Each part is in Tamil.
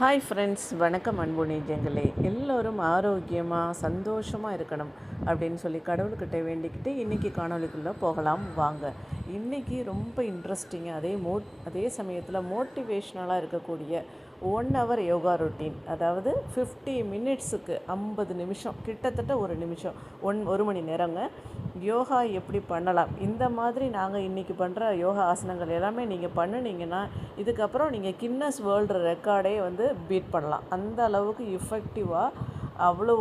ஹாய் ஃப்ரெண்ட்ஸ், வணக்கம் அன்பு நெஞ்சங்களே. எல்லோரும் ஆரோக்கியமாக சந்தோஷமாக இருக்கணும் அப்படின்னு சொல்லி கடவுள்கிட்ட வேண்டிக்கிட்டு இன்றைக்கி காணொலிக்குள்ளே போகலாம் வாங்க. இன்றைக்கி ரொம்ப இன்ட்ரெஸ்டிங்காக அதே சமயத்தில் மோட்டிவேஷ்னலாக இருக்கக்கூடிய 1 ஹவர் யோகா ரொட்டீன், அதாவது 50 மினிட்ஸுக்கு 50 நிமிஷம், கிட்டத்தட்ட ஒரு நிமிஷம், 1 மணி நேரங்க. யோகா எப்படி பண்ணலாம், இந்த மாதிரி நாங்கள் இன்றைக்கி பண்ணுற யோகா ஆசனங்கள் எல்லாமே நீங்கள் பண்ணினீங்கன்னா இதுக்கப்புறம் நீங்கள் கின்னஸ் வேர்ல்டு ரெக்கார்டே பீட் பண்ணலாம். அந்த அளவுக்கு எஃபெக்டிவாக அவ்வளோ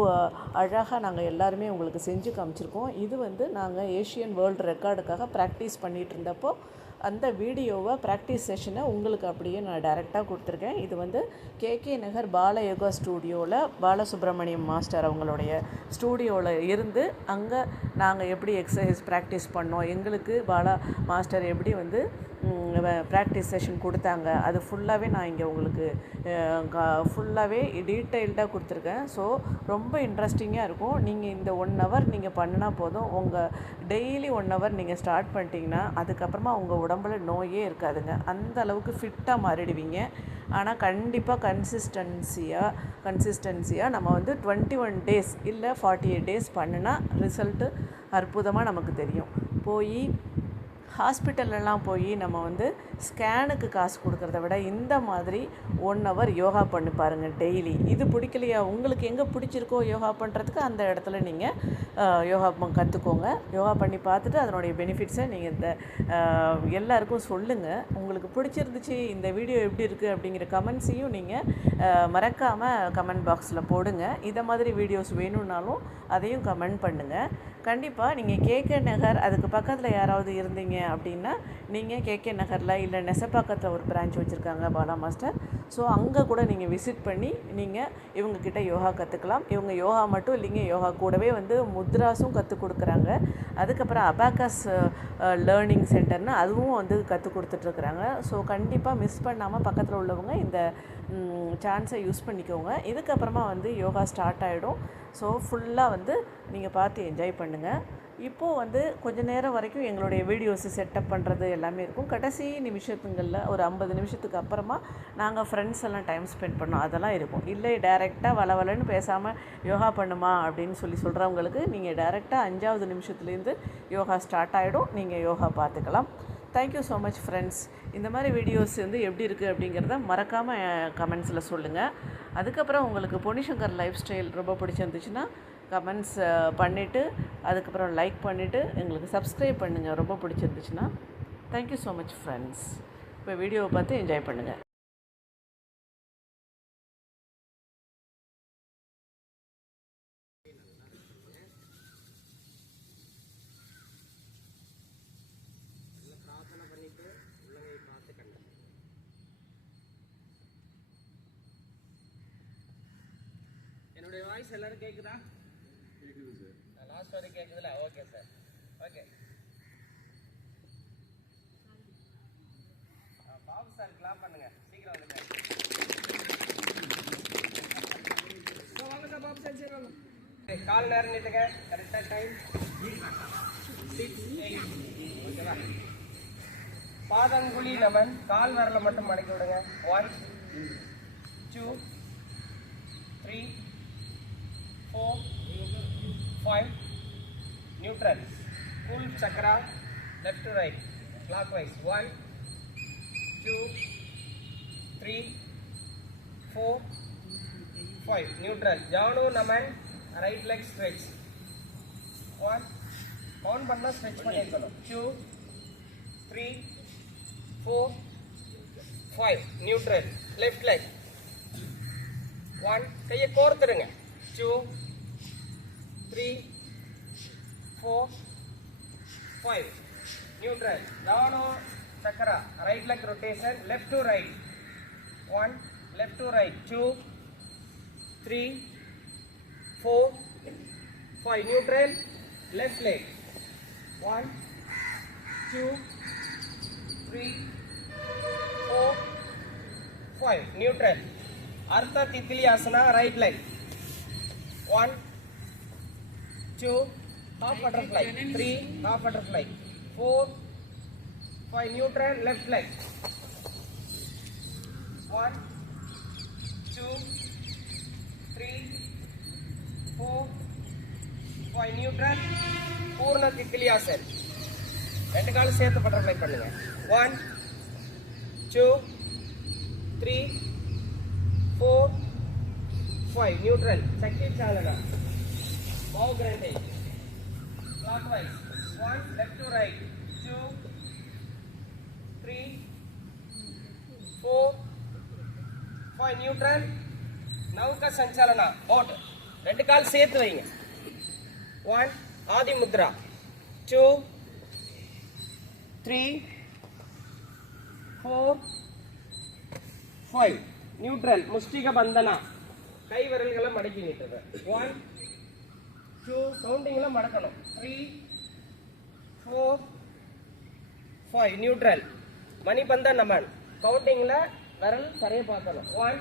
அழகாக நாங்கள் எல்லாருமே உங்களுக்கு செஞ்சு காமிச்சிருக்கோம். இது நாங்கள் ஏஷியன் வேர்ல்டு ரெக்கார்டுக்காக ப்ராக்டிஸ் பண்ணிகிட்டு இருந்தப்போ அந்த வீடியோவை ப்ராக்டிஸ் செஷனை உங்களுக்கு அப்படியே நான் டைரெக்டாக கொடுத்துருக்கேன். இது கேகே நகர் பால யோகா ஸ்டூடியோவில் பாலசுப்ரமணியம் மாஸ்டர் அவங்களுடைய ஸ்டூடியோவில் இருந்து அங்கே நாங்கள் எப்படி எக்ஸசைஸ் ப்ராக்டிஸ் பண்ணோம், எங்களுக்கு பாலா மாஸ்டர் எப்படி ப்ராக்டிஸ் செஷன் கொடுத்தாங்க, அது ஃபுல்லாகவே நான் இங்கே உங்களுக்கு ஃபுல்லாகவே டீட்டெயில்டாக கொடுத்துருக்கேன். ஸோ ரொம்ப இன்ட்ரெஸ்டிங்காக இருக்கும். நீங்கள் இந்த 1 ஹவர் நீங்கள் பண்ணினா போதும். உங்கள் டெய்லி 1 ஹவர் நீங்கள் ஸ்டார்ட் பண்ணிட்டீங்கன்னா அதுக்கப்புறமா உங்கள் உடம்புல நோயே இருக்காதுங்க. அந்த அளவுக்கு ஃபிட்டாக மாறிடுவீங்க. ஆனால் கண்டிப்பாக கன்சிஸ்டன்சியாக நம்ம 21 டேஸ் இல்லை 48 டேஸ் பண்ணினா ரிசல்ட்டு அற்புதமாக நமக்கு தெரியும். ஹாஸ்பிட்டல்லாம் போய் நம்ம ஸ்கேனுக்கு காசு கொடுக்குறத விட இந்த மாதிரி 1 ஹவர் யோகா பண்ணி பாருங்கள் டெய்லி. இது பிடிக்கலையா, உங்களுக்கு எங்கே பிடிச்சிருக்கோ யோகா பண்ணுறதுக்கு அந்த இடத்துல நீங்கள் யோகா கற்றுக்கோங்க. யோகா பண்ணி பார்த்துட்டு அதனுடைய பெனிஃபிட்ஸை நீங்கள் எல்லாருக்கும் சொல்லுங்கள். உங்களுக்கு பிடிச்சிருந்துச்சு, இந்த வீடியோ எப்படி இருக்குது அப்படிங்கிற கமெண்ட்ஸையும் நீங்கள் மறக்காமல் கமெண்ட் பாக்ஸில் போடுங்க. இதை மாதிரி வீடியோஸ் வேணும்னாலும் அதையும் கமெண்ட் பண்ணுங்கள். கண்டிப்பாக நீங்கள் கேகே நகர் அதுக்கு பக்கத்தில் யாராவது இருந்தீங்க அப்படின்னா நீங்கள் கேகே நகரில் இல்லை நெசப்பாக்கத்தில் ஒரு பிரான்ச் வச்சுருக்காங்க பாலா மாஸ்டர். ஸோ அங்கே கூட நீங்கள் விசிட் பண்ணி நீங்கள் இவங்கக்கிட்ட யோகா கற்றுக்கலாம். இவங்க யோகா மட்டும் இல்லைங்க, யோகா கூடவே முத்ராஸும் கற்றுக் கொடுக்குறாங்க. அதுக்கப்புறம் அபாக்கஸ் லேர்னிங் சென்டர்னு அதுவும் கற்றுக் கொடுத்துட்ருக்குறாங்க. ஸோ கண்டிப்பாக மிஸ் பண்ணாமல் பக்கத்தில் உள்ளவங்க இந்த சான்ஸை யூஸ் பண்ணிக்கோங்க. இதுக்கப்புறமா யோகா ஸ்டார்ட் ஆகிடும். ஸோ ஃபுல்லாக நீங்கள் பார்த்து என்ஜாய் பண்ணுங்கள். இப்போது கொஞ்ச நேரம் வரைக்கும் எங்களுடைய வீடியோஸு செட்டப் பண்ணுறது எல்லாமே இருக்கும். கடைசி நிமிஷத்துங்களில் ஒரு 50 நிமிஷத்துக்கு அப்புறமா நாங்கள் ஃப்ரெண்ட்ஸ் எல்லாம் டைம் ஸ்பெண்ட் பண்ணோம், அதெல்லாம் இருக்கும். இல்லை டைரெக்டாக வளவலன்னு பேசாமல் யோகா பண்ணுமா அப்படின்னு சொல்கிறவங்களுக்கு நீங்கள் டைரெக்டாக 5வது நிமிஷத்துலேருந்து யோகா ஸ்டார்ட் ஆகிடும். நீங்கள் யோகா பார்த்துக்கலாம். Thank you so much friends. இந்த மாதிரி வீடியோஸ் எப்படி இருக்குது அப்படிங்கிறத மறக்காமல் கமெண்ட்ஸில் சொல்லுங்கள். அதுக்கப்புறம் உங்களுக்கு பொன்னிசங்கர் லைஃப் ஸ்டைல் ரொம்ப பிடிச்சிருந்துச்சுன்னா கமெண்ட்ஸ் பண்ணிவிட்டு அதுக்கப்புறம் லைக் பண்ணிவிட்டு எங்களுக்கு சப்ஸ்கிரைப் பண்ணுங்கள் ரொம்ப பிடிச்சிருந்துச்சுன்னா. Thank you so much friends. இப்போ வீடியோவை பார்த்து என்ஜாய் பண்ணுங்கள். என்னுடைய வாய்ஸ் எல்லாரும் கேக்குதா? கேக்குது சார். லாஸ்ட் வரைக்கும் கேக்குதுல? Okay sir. Okay. Babu sir clap பண்ணுங்க. சீக்கிரம் வந்துங்க. வாங்க சார், பாபு சார் சீக்கிரம் வாங்க. கால் நேரம் நிட்டுங்க. கரெக்டா டைம் 6:08. ஓகேவா? பாதங்குழி நமன். கால் விரலை மட்டும் மடக்கி விடுங்க. 1 2 3 4 5. Neutral. Full chakra, left to right, clockwise. 1 2 3 4 5. Neutral. Janu Naman. Right leg stretch. 1. Count பண்ணா stretch பண்ணிருக்கணும். 2 3 4 5. Neutral. Left leg. 1. கையை கோர்த்துடுங்க. 2 3 4 5. Neutral. Dano chakra. Right leg rotation. Left to right. 1. Left to right. 2 3 4 5. Neutral. Left leg. 1 2 3 4 5. Neutral. Artha Titli Asana. Right leg. 1 2 half butterfly. 3 half butterfly. 4 5. Neutral. Left leg. 1 5 neutral. பூர்ண கிக்கிலியாசன். ரெண்டு காலும் சேர்த்து பட்டர்ஃப்ளை பண்ணுங்க. 1 2 3 4 5 neutral. Sakki சாலனா. bow grande. Clockwise. 1 left to right. 2 3 4 5 neutral. நௌக சஞ்சாலனா. Boat. ரெண்டு கால் சேர்த்து வைங்க. 1 ஆதி முத்ரா. 2 3 4 5 நியூட்ரல். முஷ்டிக பந்தனா. கை விரல்களை மடக்கி நீட்டுங்க. 1 2 கவுண்டிங்ல மடக்கணும். 3 4 5 நியூட்ரல். மணிபந்த நமன். கவுண்டிங்ல விரல் தரைய பார்க்கணும். 1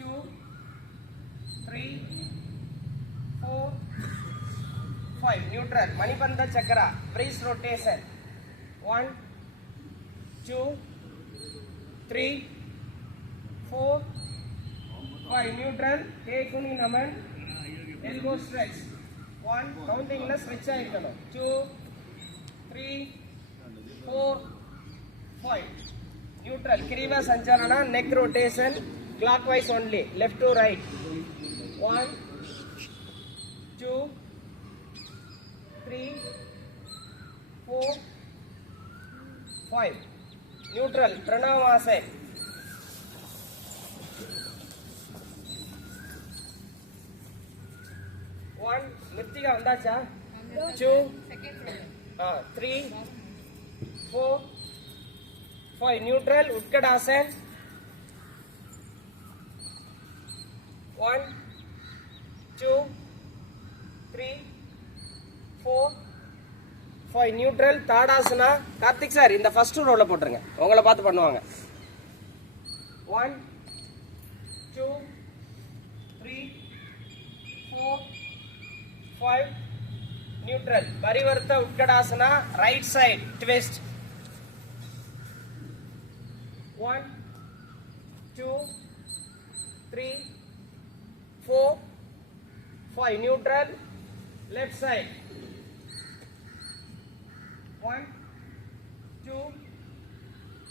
2 3 4 5 நியூட்ரல். மணிபந்த சக்கரா. பிரீஸ் rotation. 1 2 3 4 5 neutral. Kehuni Naman. Elbow stretch. 1 கவுண்டிங்ல ஸ்ட்ரெச் ஆயிருக்கணும். 2 3 4 5 neutral. Greeva Sanchalana. Neck rotation. clockwise only. left to right. 1 2 3 4 5 neutral. பிரணவாசன். 1 Mrithika வந்தாச்சா? 2 3 4 5 neutral. உட்கடாசன். 1 2 3 4 5 neutral. Tadasana. Karthik sir இந்த ஃபர்ஸ்ட் ரோல போட்டுருங்க. உங்களை பார்த்து பண்ணுவாங்க. 1 2 3 4 5 neutral. Parivritta Utkatasana. Right side twist. 1 2 3 4 5 neutral. Left side. 1 2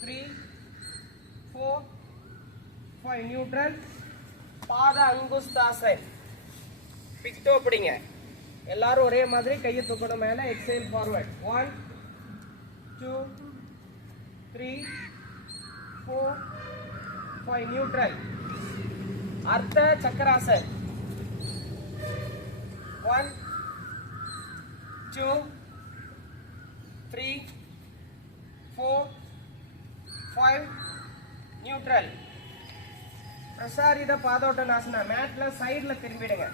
3 4 5 neutral. Pada Angusthasana. பிக்டோ பிடிங்க. எல்லாரும் ஒரே மாதிரி கையை தூக்கணும் மேல. Exhale forward. 1 2 3 4 5 நியூட்ரல். அர்த்த சக்கராசன். 1 2 3 4 5 நியூட்ரல். பிரசாரித பாதோட்டனாசனா. மேட்ல சைடுல திரும்பிடுங்க.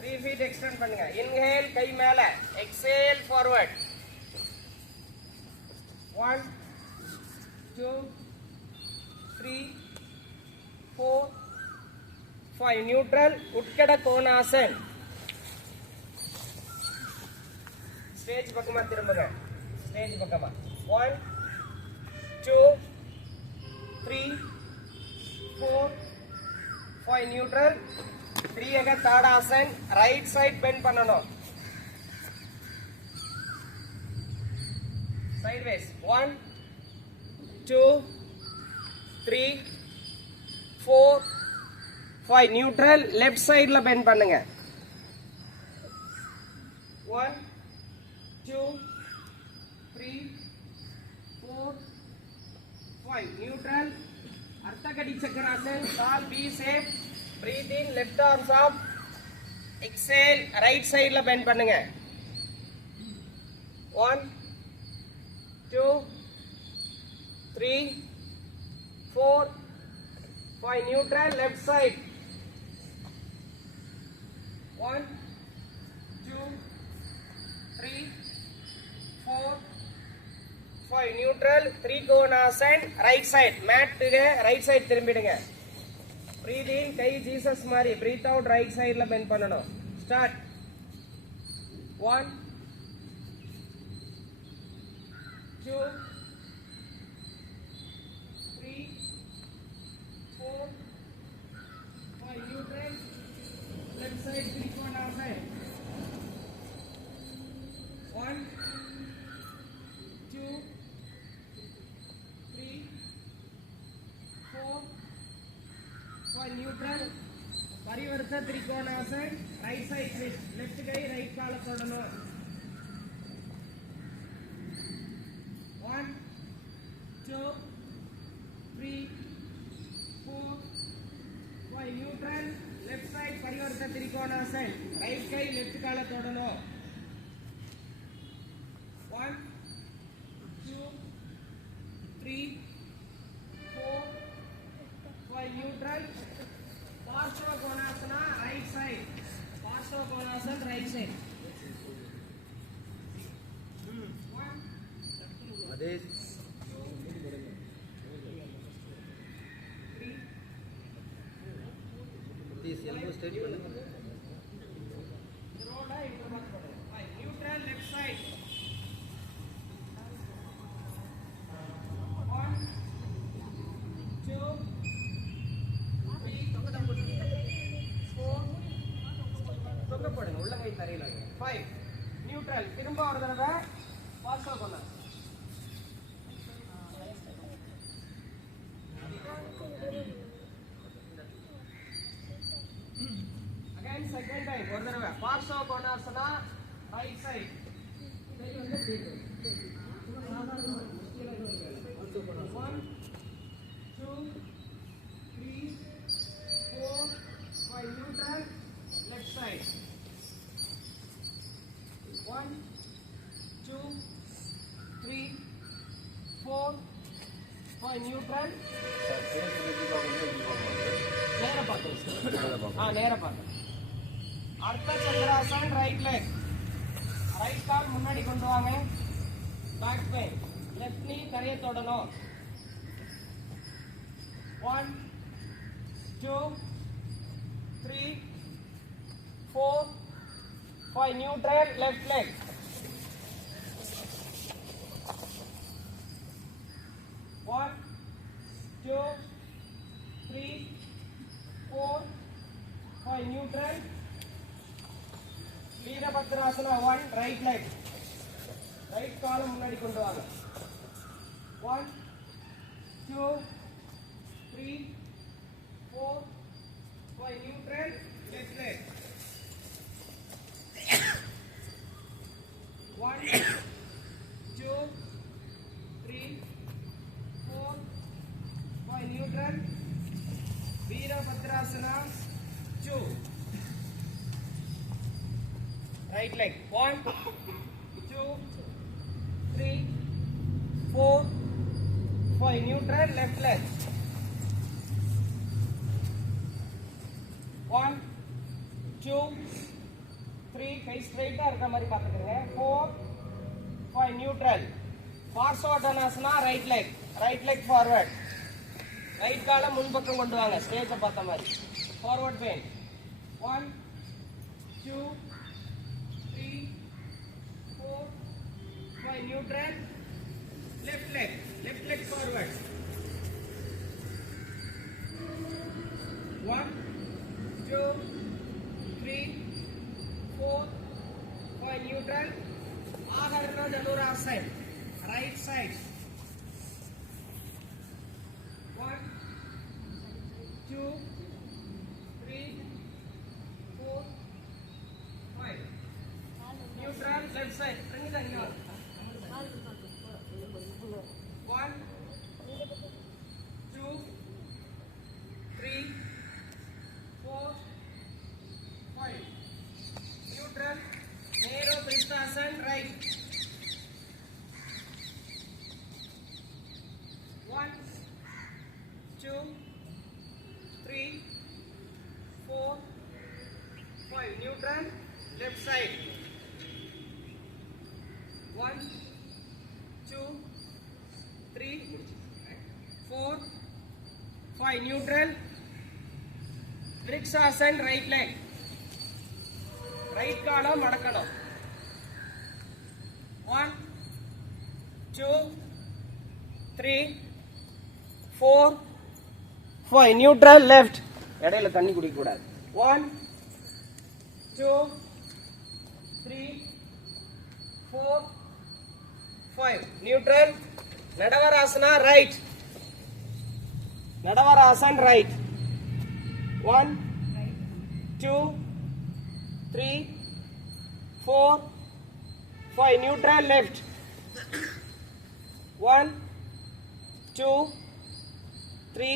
3 feet எக்ஸ்டெண்ட் பண்ணுங்க. இன்ஹேல் கை மேல. Exhale forward. 1 2 3 4 5 neutral. Utkata Konasana. Stage பக்கமா திரும்புங்க. ஸ்டேஜ் பக்கமா. 1 2 3 4 5 neutral. Tiryaka Tadasana. Right side bend பண்ணணும். சைட்வேஸ். 1 2 3 4 5 நியூட்ரல். லெஃப்ட் சைடுல பெண்ட் பண்ணுங்க. 1 2 3 4 5 நியூட்ரல். அர்த்தகடி சக்கராசன். கால் B shape. breathe in. left arms up. exhale. right side la bend பண்ணுங்க. 1 2 3 4 5 neutral. left side. 1 2 3 4 5 neutral. 3 கோணாசன். right side. mat right side திரும்பிடுங்க. breathe in. Guy Jesus மாதிரி. breathe out. right side ல bend பண்ணணும். start. 1 2 3 4 5 neutral. left side. 3 Konasana. Neutral Parivritta Trikonasana right side twist left கை ரைட் கால தொடணும் 1 2 3 4 5 neutral left side Parivritta Trikonasana right கை லெஃப்ட் கால தொடணும் 1 2 3 4 5 neutral Parshva Konasana right side Parshva Konasana right side அதே ப்ளீஸ் எல்போ ஸ்ட்ரெயிட் பண்ணுங்க neutral left side 1 2 தொங்கப்படுங்க உள்ளங்கை தரையில 5 நியூட்ரல் திரும்ப ஒரு தடவை பாஸ்கோ பண்ண again second time ஒரு தடவை பாஸ்கோ கோணாசனா ரைட் சைடு இது வந்து tea 1 2 3 4 5 neutral left side 1 2 3 4 5 neutral நேரா பாத்து நேரா பாத்து அர்த்த சந்திராசன் ரைட் லெக் ரைட் கால் முன்னாடி கொண்டு வாங்க பேக் பெயின் லெஃப்ட் நீ தரையை தொடணும் 1 2 3 4 5 neutral left leg 1 2 3 4 5 neutral Virabhadrasana 1 right leg right காலை முன்னாடி கொண்டு வாங்க 1 2 3 4 5 neutral left leg 1 2 3 4 5 neutral Veerabhadrasana 2 right leg 1 2 3 4 5 neutral left leg 1 2 3 கை ஸ்ட்ரைட்டா இருக்க மாதிரி பாத்துக்கங்க 4 5 neutral Parsvadanasana right leg forward right காலை முன்பக்கம் கொண்டு வாங்க ஸ்டேஜை பார்த்த மாதிரி forward bend 1 2 3 4 5 neutral left leg forward 1 2 3 4 5 neutral Akarna Dhanurasana right side 1 2 3 4 5 neutral left side bring it down 1 2 3 4 5 neutral narrow Prishtasan right 1 2 3 4 5 neutral left side 1 2 3 4 5 neutral Vriksasan right leg right காலை மடக்கணும் 1 2 3 4 5 neutral left இடையில தண்ணி குடிக்க கூடாது 1 2 3 4 5 neutral Nadavarasana right Nadavarasan right 1 2 3 4 5 neutral left 1 2 3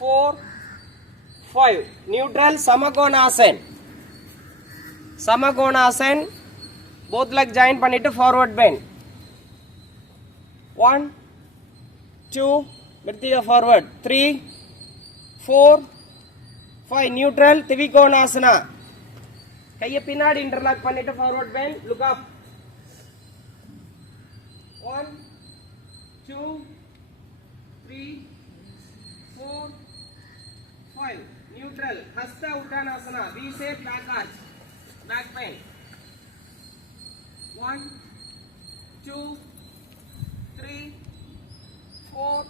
4 5 neutral samakonasana both leg join பண்ணிட்டு forward bend 1 2 mirtiga forward 3 4 5 neutral trikonasana கையை பின்னாடி இன்டர்லாக் பண்ணிட்டு forward bend look up 1 2 3 4 5 neutral hasta uttanasana v shape back arch back bend 1 2 3 4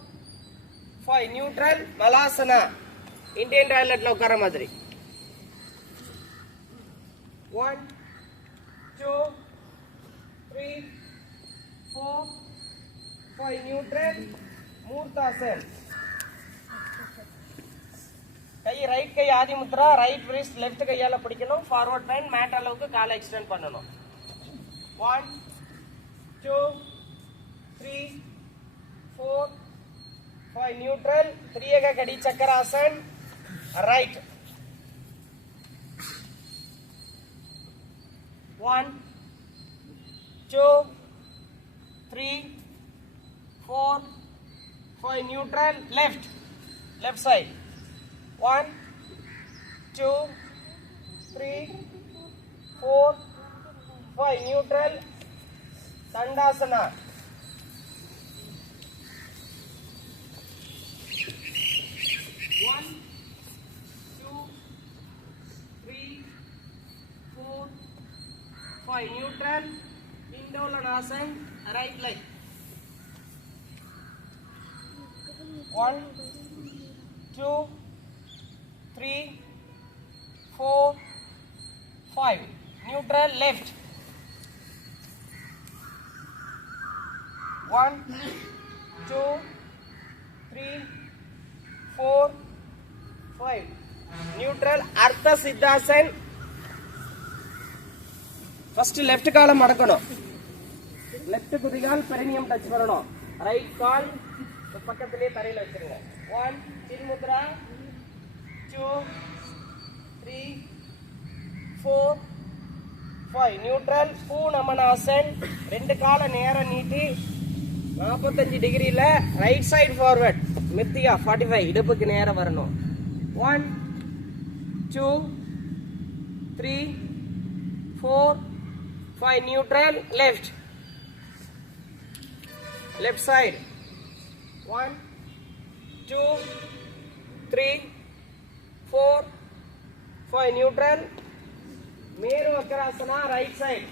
5 neutral malasana Indian toilet la ukara madri 1 2 3 4 5 neutral மூர்த்தாசன் கை ரைட் கை ஆதி முத்ரா ரைட் wrist லெஃப்ட் கையால பிடிக்கணும் ஃபார்வர்ட் பெண்ட் மேட் அளவுக்கு காலை எக்ஸ்டெண்ட் பண்ணணும் 1 2 3 4 5 நியூட்ரல் திரியக கடி chakrasan right 1 2 3 4 5 neutral left side 1 2 3 4 5 neutral Dandasana 1 2 3 4 5 neutral Indolanasan right leg 1 2 3 4 5 neutral left 1 2 3 4 5 neutral Artha Siddhasan first left காலை மடக்கணும் left குதிகால் perineum touch பண்ணணும் right கால் பக்கத்திலே தரையில வச்சிருங்க 1 chin mudra 2 3 4 5 neutral பூநமனாசன் ரெண்டு காலை நேரா நீட்டி 45 டிகிரில ரைட் சைடு ஃபார்வர்ட் மித்தியா 45 இடுப்புக்கு நேரா வரணும் 1 2 3 4 5 neutral left side 1 2 3 4 5 neutral Meru Vakrasana right side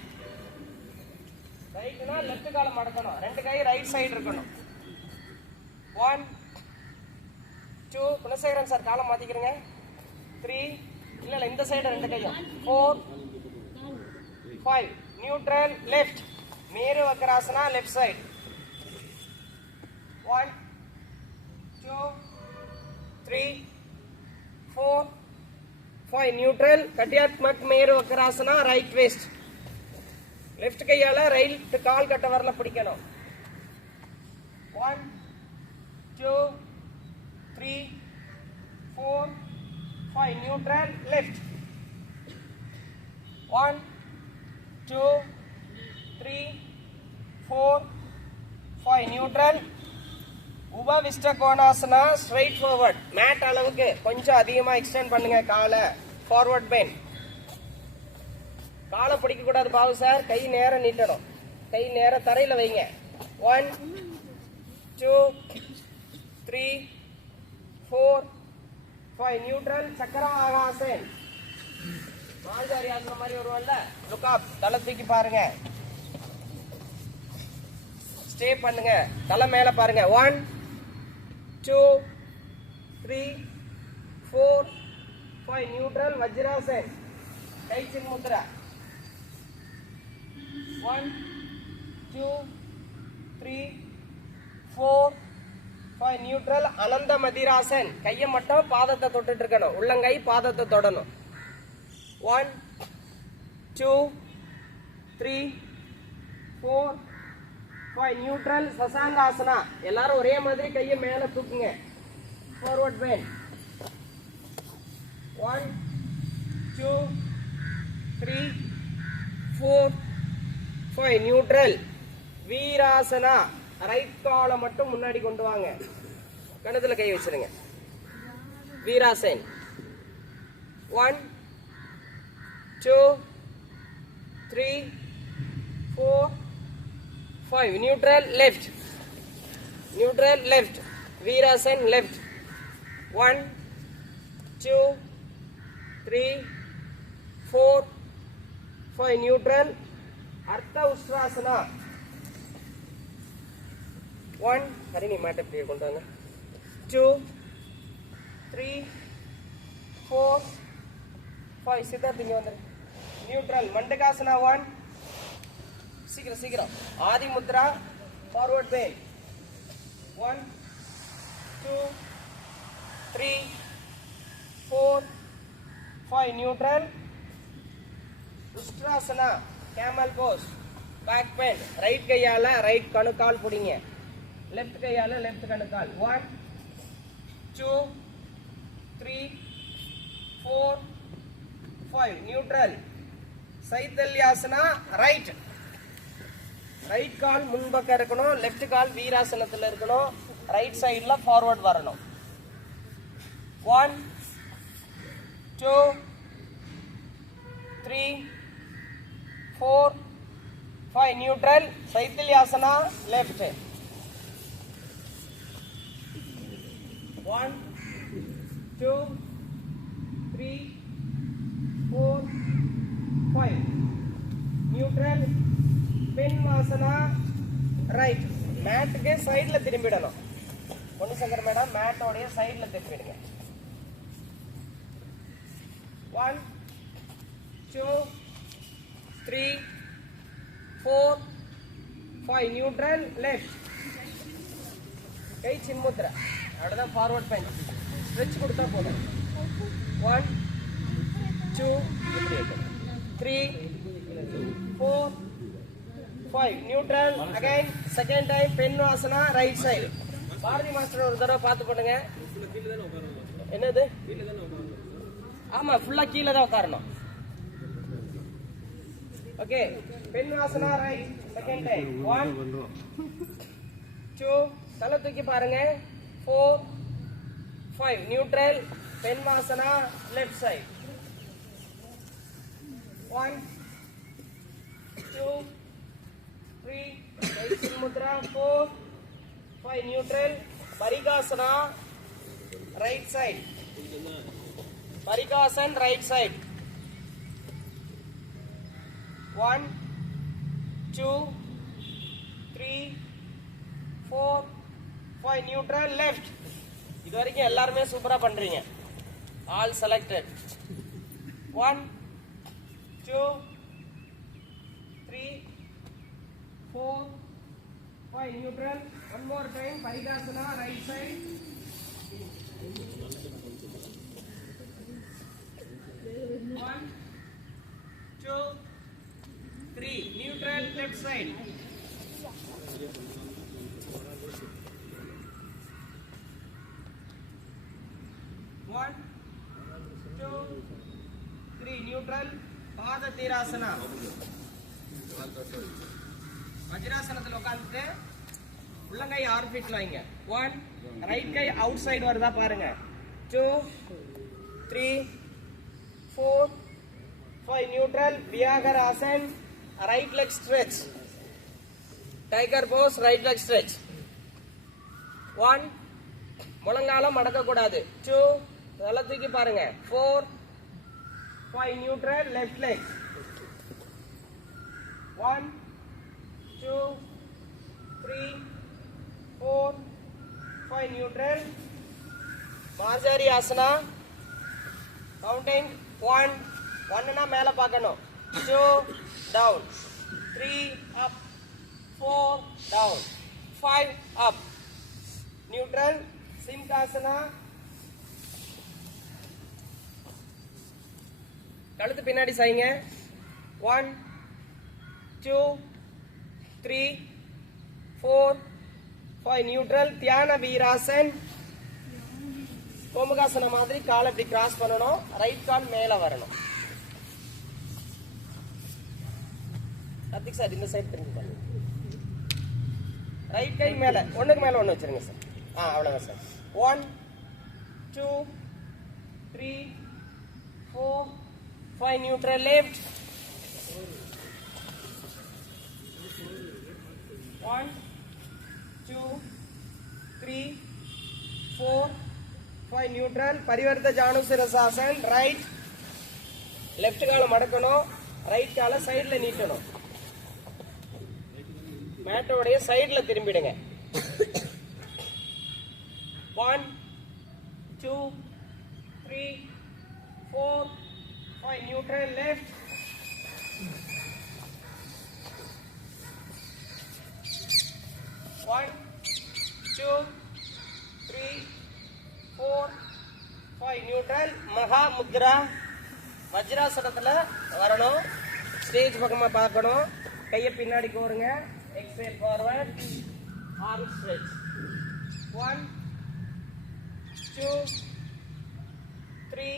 right na left கால மடக்கணும் ரெண்டு கை ரைட் சைடு இருக்கணும் 1 2 குணசேகரன் சார் காலை மாத்திக்கிறீங்க 3 இல்ல இந்த சைடு ரெண்டு கையும் 4 5 neutral left Meru Vakrasana left side 1 2 3 4 5 neutral Katyatmak Meru Vakrasana right waist left கையால ரைட் கால் கட்ட வரல பிடிக்கணும் 1 2 3 4 5 neutral left 1 2 3 4 5 neutral Uba Vista Konasana straight forward mat அளவுக்கு கொஞ்சம் அதிகமா எக்ஸ்டெண்ட் பண்ணுங்க காலை forward bend காலை பிடிக்க கூடாது பாவு சார் கை நேரா நீட்டணும் கை நேரா தரையில வைங்க 1 2 3 4 5 நியூட்ரல் சக்கர ஆகாசன் மால்தாரி ஆசனம் மாதிரி வருவல்ல லுக் அப் தலை தூக்கி பாருங்க ஸ்டே பண்ணுங்க தலை மேல பாருங்க 1 2 3 4 5 neutral Vajrasan Kai Chin Mudra 1 2 3 4 5 neutral அனந்த மதிராசன். கையை மட்டும் பாதத்தை தொட்டுட்டு இருக்கணும், உள்ளங்கை பாதத்தை தொடணும். 1 2 3 4 5 நியூட்ரல் சசாங்காசனா. எல்லாரும் ஒரே மாதிரி கையை மேல தூக்குங்க. Forward bend. 1 2 3 4 5 neutral Virasana. Right காலை மட்டும் முன்னாடி கொண்டு வாங்க, கணத்துல கை வச்சிருங்க. Virasan. 1 2 3 4 5 neutral left. Neutral left. Virasan left. 1 2 3 4 5 neutral Ardha Ushtrasana. 1 Harini mat இப்படி கொண்டு வாங்க. 2 3 4 5 சித்தார்த் இங்க வந்துரு. நியூட்ரல் மண்டகாசனா. 1 சீக்கிரம் சீக்கிரம். Adi Mudra forward bend. 1 2 3 4 5 neutral Ushtrasana. Camel pose. Back bend. Right கையால ரைட் கணுக்கால் பிடிங்க, லெஃப்ட் கையால லெஃப்ட் கணுக்கால். 1 2 3 4 5 நியூட்ரல் சைத்தல்யாசனா. ரைட். ரைட் கால் முன்பக்கம் இருக்கணும், லெஃப்ட் கால் வீராசனத்துல இருக்கணும், ரைட் சைடுல ஃபார்வர்ட் வரணும். 1 2 3 4 5 நியூட்ரல் சைத்தல்யாசனா லெஃப்ட். 1 2 3 4 5 நியூட்ரல் பெண்வாசனா ரைட். மேட்டுக்கு சைடுல திரும்பிடணும். பொண்ணு சங்கர் மேடம் மேட்டோடைய சைடுல திரும்பிடுங்க. 1 2 3 4 5 நியூட்ரல் லெஃப்ட். கை சின்முத்ரா. அவ்வளோதான். Forward bend. ஸ்ட்ரெச் கொடுத்தா போதும். 1 2 3 4 5 நியூட்ரல். அகைன் செகண்ட் டைம் பெண்வாசனா ரைட் சைடு. பாரதி மாஸ்டர் ஒரு தடவை பார்த்து பண்ணுங்க. என்னது? ஆமா, ஃபுல்லா கீழே தான் உட்காரணும். ஓகே, பெண்வாசனா ரைட். Second time. 1 2 தலை தூக்கி பாருங்க. 4 5 நியூட்ரல் பெண்வாசனா left side. 1 2 3 mudra. 4 5 neutral Parighasana right side. Parighasan right side. 1 2 3 4 5 neutral left. இது வரைக்கும் எல்லாருமே சூப்பரா பண்றீங்க. All selected. 1 2 3 4 5 neutral. One more time Parighasana right side. 1 2 3 neutral left side. 1 2 3 neutral பாத தீராசனா. வஜ்ராசனத்தில் உட்காந்துட்டு உள்ளங்கை 6 ஃபீட்ல வைங்க. 1 ரைட் கை அவுட் சைடு வருதா பாருங்க. 2 3 4 5 neutral Vyaghrasana right leg stretch. Tiger pose right leg stretch. 1 முழங்காலம் மடக்க கூடாது. 2 தலை தூக்கி பாருங்க. 4 5 neutral left leg. 1 2 3 4 5 neutral Marjari asana. Counting 1 1னா மேல பார்க்கணும். 2 down. 3 up. 4 down. 5 up. Neutral Simhasana. கழுத்து பின்னாடி சாய்ங்க. 1 2 3 4 5 நியூட்ரல். தியான வீராசன். கோமுகாசன மாதிரி காலை இப்படி கிராஸ் பண்ணணும். ரைட் கால் மேல வரணும். கார்த்திக் சார் இந்த சைடு திரும்பி பாருங்க. ரைட் கை மேல ஒண்ணுக்கு மேல ஒண்ணு வச்சிருங்க சார். அவ்வளவுதான் sir. 1 2 3 4 5 neutral left. 1 2 3 4 5 neutral. Parivritta Janu Sirsasana. Right left காலை மடக்கணும். ரைட் காலை சைடுல நீட்டணும். மேட்டோடைய சைடுல திரும்பிடுங்க. 1 2 3 4 5 நியூட்ரல் லெஃப்ட். 1 2 3 4 5 நியூட்ரல். மகா முத்ரா. வஜ்ராசனத்துல வரணும். ஸ்டேஜ் பக்கமா பார்க்கணும். கையை பின்னாடி கோருங்க. Exhale forward. Arm stretch. 1 2 3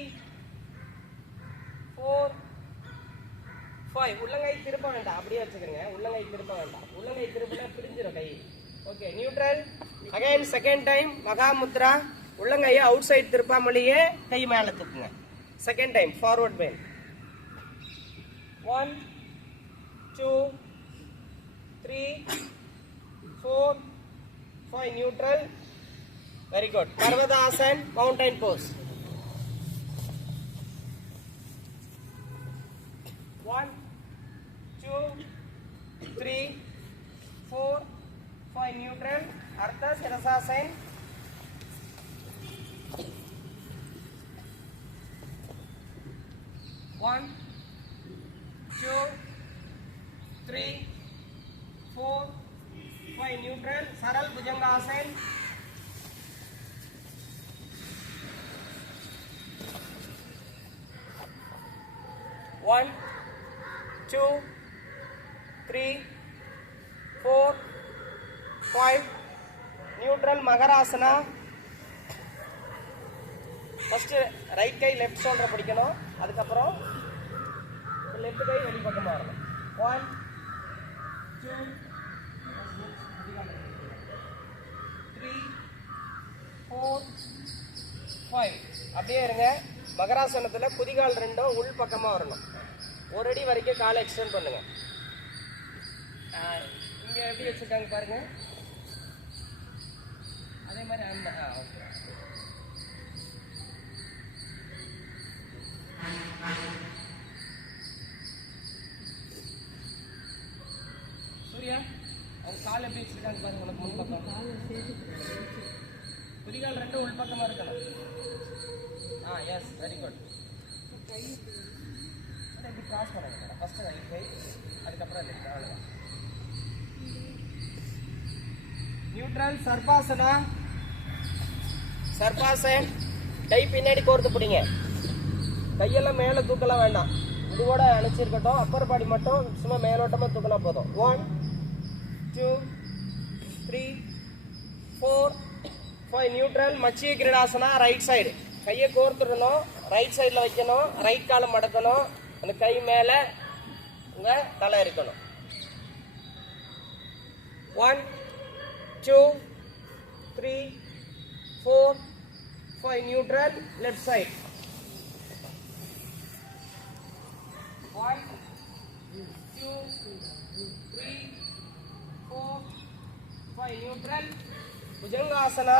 4 5. உள்ளங்கை திருப்ப வேண்டாம், அப்படியே வச்சுக்கிறங்க. உள்ளங்கை திருப்ப வேண்டாம். உள்ளங்கை திருப்பினா பிரிஞ்சிடும் கை. Okay neutral. Again second time Mahamudra. உள்ளங்கையை அவுட் சைடு திருப்பாமலேயே கை மேலே தூக்குங்க. Second time forward bend. 1 2 3 4 5 neutral. Very good. Parvatasana mountain pose. 1 2 3 4 5 neutral. Ardha Sirsasana. 1 2 3 4 5 neutral. Saral Bhujangasana. 1 2 3 4 5 neutral. Makarasana. First right கை லெஃப்ட் ஷோல்டர் பிடிக்கணும். அதுக்கப்புறம் லெஃப்ட் கை வெளிப்பக்கமா வரணும். 1 2 3 4 5. அப்படியே இருங்க. மகராசனத்துல குதிகால் ரெண்டும் உள் பக்கமா வரணும். ஒரு அடி வரைக்கும் காலை எக்ஸ்டெண்ட் பண்ணுங்க. இங்க எப்படி வச்சிருக்காங்க பாருங்க. அதே மாதிரி ஓகே. சூர்யா அவங்க கால் எப்படி வச்சிருக்காங்க பாருங்க. உனக்கு முன் பக்கம் குதிகால் ரெண்டும் உள் பக்கமா இருக்கணும். Yes very good. இப்படி கிராஸ் பண்ணுங்க மேடம். ஃபர்ஸ்ட் ரைட் கை, அதுக்கப்புறம் லெஃப்ட். அவ்வளோதான். நியூட்ரல். சர்பாசனா. சர்பாசன். கை பின்னாடி கோர்த்து பிடிங்க. கையெல்லாம் மேலே தூக்கலாம் வேண்டாம். இதுவோட அணைச்சிருக்கட்டும். அப்பர் பாடி மட்டும் சும்மா மேலோட்டமாக தூக்கினா போதும். 1 2 3 4 5 neutral. Matsya Kridasana. Right side. கையை கோர்த்துடணும். ரைட் சைடில் வைக்கணும். ரைட் காலை மடக்கணும். அந்த கை மேலே உங்கள் தலை இருக்கணும். 1 2 3 4 5 neutral. Left side. 1 2 3 4 5 neutral. Bhujangasana.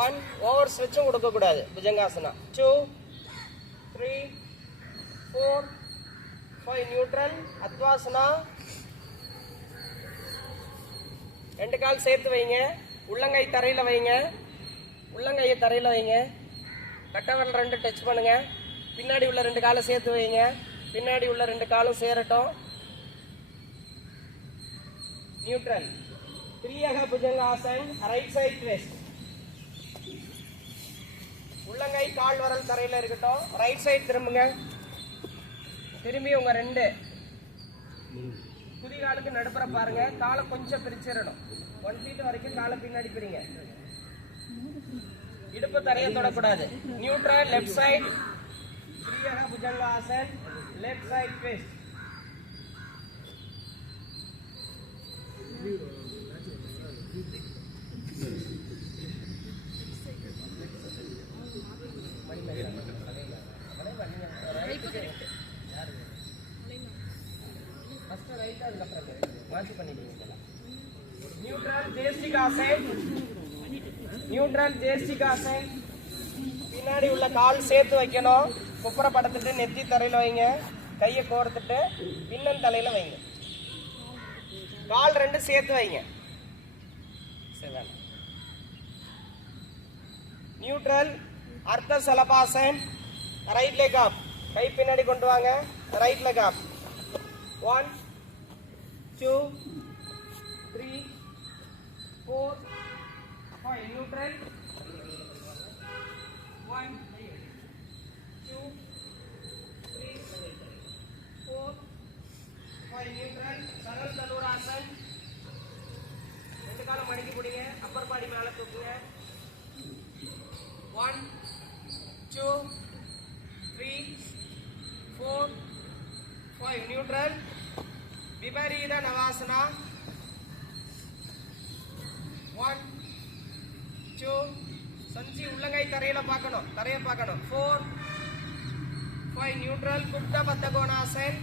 1 over ஸ்ட்ரெச்சும் கொடுக்கக்கூடாது. புஜங்காசனா. 2 3 4 5 நியூட்ரல். அத்வாசனா. 2 கால் சேர்த்து வைங்க. உள்ளங்கை தரையில் வைங்க. உள்ளங்கையை தரையில் வைங்க. கட்டவரல் 2 டச் பண்ணுங்க. பின்னாடி உள்ள 2 காலை சேர்த்து வைங்க. பின்னாடி உள்ள 2 காலும் சேரட்டும். neutral. Triyaga Bhujangasana, right side twist. உள்ளங்கை கால் வரல் தரையில இருக்கட்டும். ரைட் சைடு திரும்புங்க. திரும்பி உங்க ரெண்டு குதிகாலுக்கு நடுப்புற பாருங்க. காலை கொஞ்சம் பிரிச்சிடணும். 1 feet வரைக்கும் காலை பின்னாடி பிரிங்க. இடுப்பு தரையை தொடக்கூடாது. Neutral left side. Triyaga Bhujangasana, left side twist. Neutral Jyestikasana. பின்னாடி உள்ள கால் சேர்த்து வைக்கணும். குப்புற படுத்துட்டு நெத்தி தரையில வைங்க. கையை கோர்த்துட்டு பின்னன் தலையில வைங்க. கால் ரெண்டு சேர்த்து வைங்க. நியூட்ரல் அர்த்த சலபாசன். ரைட் லெக் அப். கை பின்னாடி கொண்டு வாங்க. Right leg up. 1 2 3 4 5. Neutral 1 2 3 4 5. Neutral Saral Dhanurasana. ரெண்டு காலம் மடக்கி பிடிங்க. அப்பர் பாடி மேல தூக்குங்க. 1 2 3 4 5. நியூட்ரல் விபரீத நவாசனா. 1 2 சஞ்சி உள்ளங்கை தரையில பார்க்கணும். தரையை பார்க்கணும். 4 5. நியூட்ரல் குப்த பத்தகோணாசன்.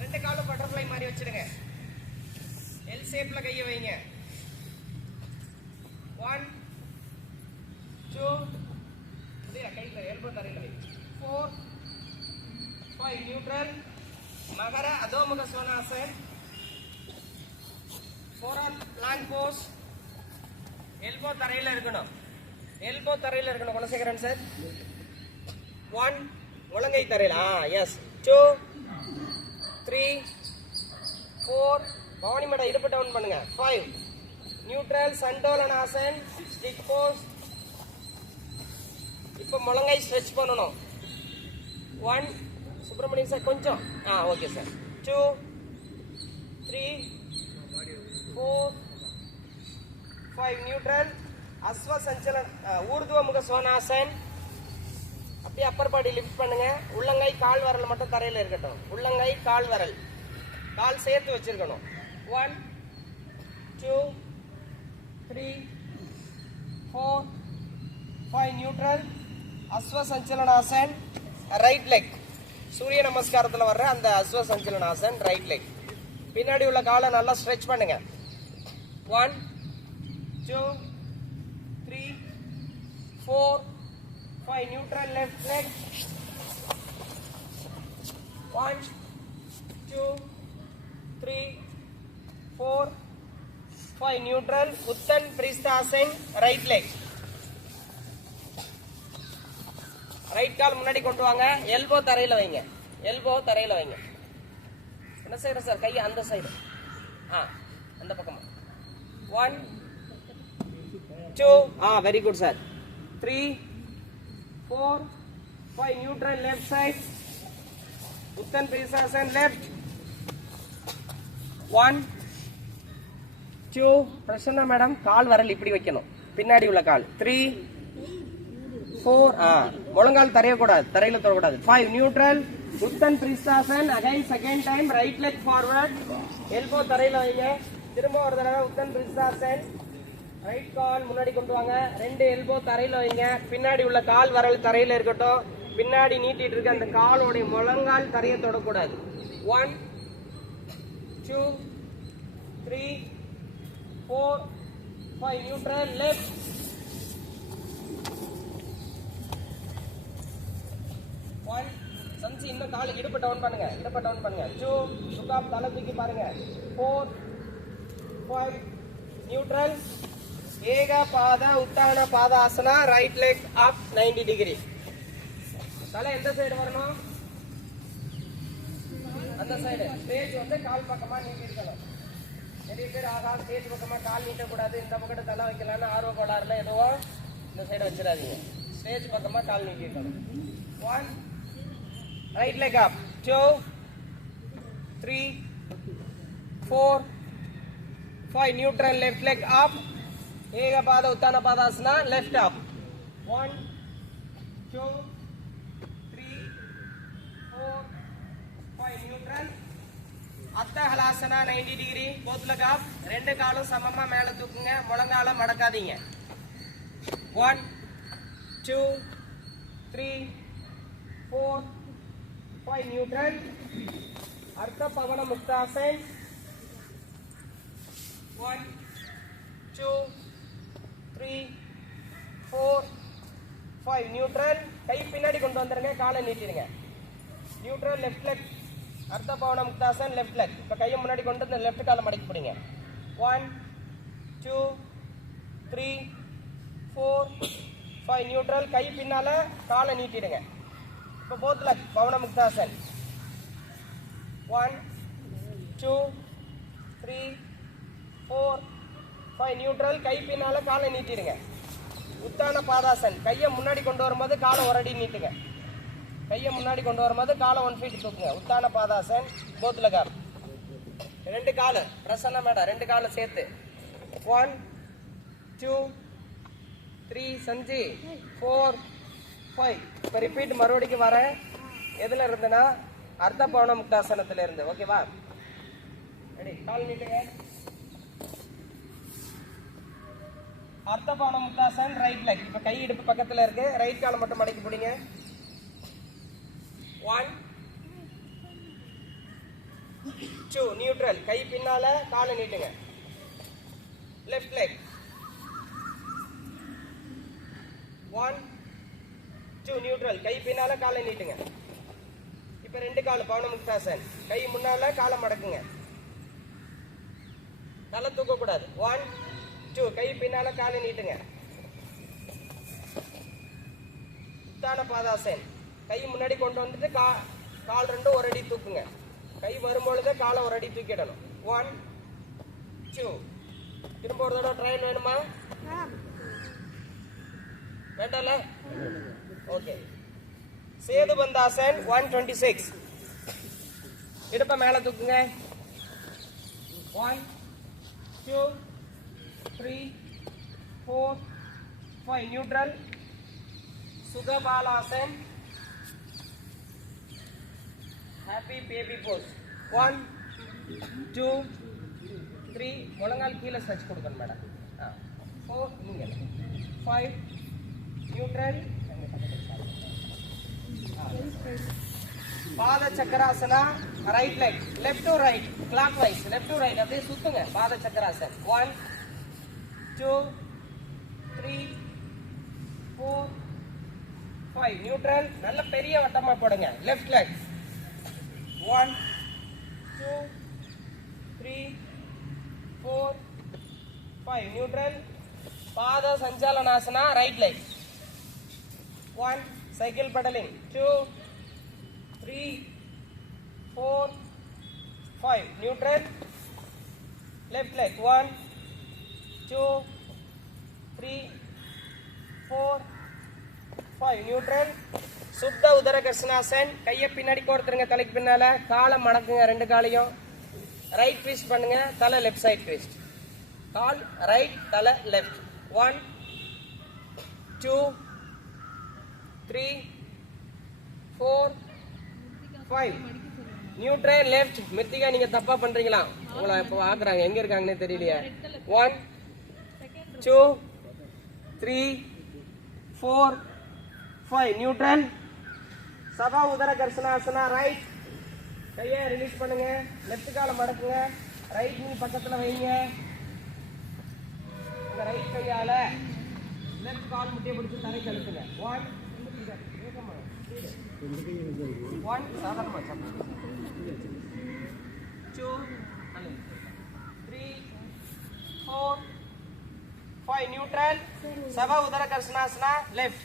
ரெண்டு காலும் பட்டர்ஃப்ளை மாதிரி வச்சிருங்க. எல் ஷேப்ல கையை வைங்க. 1 2 கையில எல்போ தரையில வை. 4 5. நியூட்ரல் மகர அதோமுக சோனாசன். ஃபோர்ஆர்ம் பிளாங்க் போஸ். எல்போ தரையில இருக்கணும். எல்போ தரையில இருக்கணும். குணசேகரன் சார். 1 முழங்கை தரையில. எஸ். 2 3 4 பவானி மேடம் இடுப்பு டவுன் பண்ணுங்க. 5. நியூட்ரல் சண்டோலனாசன் ஸ்டிக் போஸ். இப்போ முழங்கை ஸ்ட்ரெச் பண்ணணும். 1 சுப்பிரமணியம் சார் கொஞ்சம். Okay sir. 2 3 4 5. Neutral Ashwa Sanchalan Urdhva Mukha Svanasana. அப்படியே அப்பர் பாடி லிஃப்ட் பண்ணுங்க. உள்ளங்கை கால் வரல் மட்டும் தரையில இருக்கட்டும். உள்ளங்கை கால் வரல் கால் சேர்த்து வச்சிருக்கணும். 1 2 3 4 5. நியூட்ரல் அஸ்வ சஞ்சலனாசன். ரைட் லெக் சூரிய நமஸ்காரத்தில் வர்ற அந்த அஸ்வ சஞ்சலனாசன். ரைட் லெக் பின்னாடி உள்ள காலை நல்லா ஸ்ட்ரெச் பண்ணுங்க. 1 2 3 4 5. Neutral left leg. 1 2 3 4 5. Neutral Uttan Prishthasana. Right leg. Right கால் முன்னாடி கொண்டு வாங்க. எல்போ தரையில வைங்க. எல்போ தரையில வைங்க. என்ன செய்யறோம் சார்? கையை அந்த சைடு. அந்த பக்கமா. 1 2 very good sir. 3 4 5. Neutral left side. Uttan Prishthasana left. 1 2 Prasanna madam கால் வரல் இப்படி வைக்கணும். பின்னாடி உள்ள கால். 3 4 முழங்கால் தரையக்கூடாது. தரையில தொடக்கூடாது. 5. Neutral Uttan Prishthasana. Again second time right leg forward. Elbow தரையில வைங்க. திரும்ப ஒரு தடவை உத்தன் பிரிஸ்தாசன். ரைட் கால் முன்னாடி கொண்டு வாங்க. ரெண்டு எல்போ தரையில வைங்க. பின்னாடி உள்ள கால் வரல் தரையில இருக்கட்டும். பின்னாடி நீட்டிட்டு இருக்க அந்த காலோடைய முழங்கால் தரையை தொடக்கூடாது. 1 2 3 4 5. Neutral left. 1 சம்சி இன்னும் காலை இடுப்பு டவுன் பண்ணுங்க. இடுப்பு டவுன் பண்ணுங்க. 2 சுகாப் தலை தூக்கி பாருங்க. 4 5. Neutral Eka Pada Uttana Padasana. Right leg up 90 degree. தலை எந்த சைடு வரணும்? அந்த சைடு ஸ்டேஜ் வந்து கால் பக்கமா நீட்டி இருக்கணும். நிறைய பேர் ஆகா ஸ்டேஜ் பக்கமா கால் நீட்டக்கூடாது, இந்த பக்கத்து தலை வைக்கலாம்னு ஆர்வ கோளாறுல எதுவும் இந்த சைடு வச்சிடாதீங்க. ஸ்டேஜ் பக்கமா கால் நீட்டி இருக்கணும். 1 right leg up, 2 3 4 5 neutral left leg up, Ekapada Uttana Padasana left up. 1 2 3 4 5 neutral. Ardha Halasana 90 degree, both leg up, ரெண்டு காலும் சமமா மேல தூக்குங்க, முழங்கால மடக்காதீங்க. 1 2 3 4 5 நியூட்ரல். அர்த்த பவன முக்தாசன். 1 2 3 4 5 நியூட்ரல். கை பின்னாடி கொண்டு வந்துருங்க, காலை நீட்டிடுங்க. நியூட்ரல் லெஃப்ட் லெக், அர்த்த பவன முக்தாசன் லெஃப்ட் லெக். இப்போ கையை முன்னாடி கொண்டு வந்து லெஃப்ட் காலை மடக்கி பிடிங்க. 1 2 3 4 5 நியூட்ரல். கை பின்னால காலை நீட்டிடுங்க. இப்போ போத் லெக் பவன முக்தாசன். 1 2 3 4 5 நியூட்ரல். கை பின்னால காலை நீட்டிடுங்க. உத்தான பாதாசன். கையை முன்னாடி கொண்டு வரும்போது காலை ஒரு அடி நீட்டுங்க. கையை முன்னாடி கொண்டு வரும்போது காலை 1 ஃபீட் தூக்குங்க. உத்தான பாதாசன், both leg up. ரெண்டு காலு பிரசன்ன மேடம், ரெண்டு காலை சேர்த்து. 1 2 3 சஞ்சி 4 5. இப்போ ரிப்பீட் மறுபடியும் வரேன். எதுல இருந்துன்னா அர்த்த பவன முக்தாசனத்துல இருந்து. ஓகேவா? ரெடி, கால் நீட்டுங்க. அர்த்த பவன முக்தாசன் ரைட் லெக். இப்போ கை இடுப்பு பக்கத்துல இருக்கு, ரைட் காலை மட்டும் மடக்கி பிடிங்க. 1 2 நியூட்ரல். கை பின்னால காலை நீட்டுங்க. Left leg. 1 2 நியூட்ரல். கை பின்னால காலை நீட்டுங்க. இப்ப ரெண்டு கால் பவன முக்தாசன். கை முன்னால காலை மடக்குங்க, தலை தூக்க கூடாது. 1 2 கை பின்னால காலை நீட்டுங்க. உத்தான பாதாசன். கை முன்னாடி கொண்டு வந்துட்டு கால் ரெண்டும் ஒரு அடி தூக்குங்க. கை வரும்பொழுது காலை ஒரு அடி தூக்கிடணும். 1 2. திரும்ப ஒரு தடவை ட்ரையல் வேணுமா? வேண்டாம்ல? ஓகே. சேது பந்தாசன் 126. இடுப்ப மேல தூக்குங்க. 1 2 3 4 5 neutral. Sukhabalasana, happy baby pose. 1 2 3 முழங்கால் கீழே ஸ்ட்ரெச் கொடுக்கணும் மேடம். 4 நீங்க 5 neutral. Pada Chakrasana right leg, left to right clockwise, left to right அப்படியே சுத்துங்க. பாத சக்கராசன். 1 2 3 4 5 நியூட்ரல். நல்ல பெரிய வட்டமா போடுங்க. Left leg. 1 2 3 4 5 neutral. Pada Sanchalanasana right leg. 1 cycle pedalling. 2 3 4 5 neutral. Left leg. 1 2 3 4 5 neutral. Supta Udara கர்ஷனாசன். கையை பின்னாடி கோர்த்துருங்க, தலைக்கு பின்னால காலை மடக்குங்க. ரெண்டு காலையும் ரைட் ட்விஸ்ட் பண்ணுங்க. தலை லெஃப்ட் சைட் ட்விஸ்ட். கால் ரைட், தலை லெஃப்ட். 1 2 3 4 5 neutral left. மித்திகா நீங்க தப்பா பண்றீங்களா? உங்களை இப்போ ஆக்குறாங்க, எங்க இருக்காங்கன்னே தெரியலையே. 1 2 3 4 5 நியூட்ரல். சபா உதர கர்ஷனாசனா ரைட். கையை ரிலீஸ் பண்ணுங்க. லெஃப்ட் காலை மடக்குங்க. ரைட் நீ பக்கத்துல வைங்க. உங்க ரைட் கையால லெஃப்ட் கால் முட்டியை பிடிச்சி தரைக்கு அழுத்துங்க. 1 சாதாரணமா 2 3 4 5 நியூட்ரல். சபா உதர கர்ஷனாசனா லெஃப்ட்.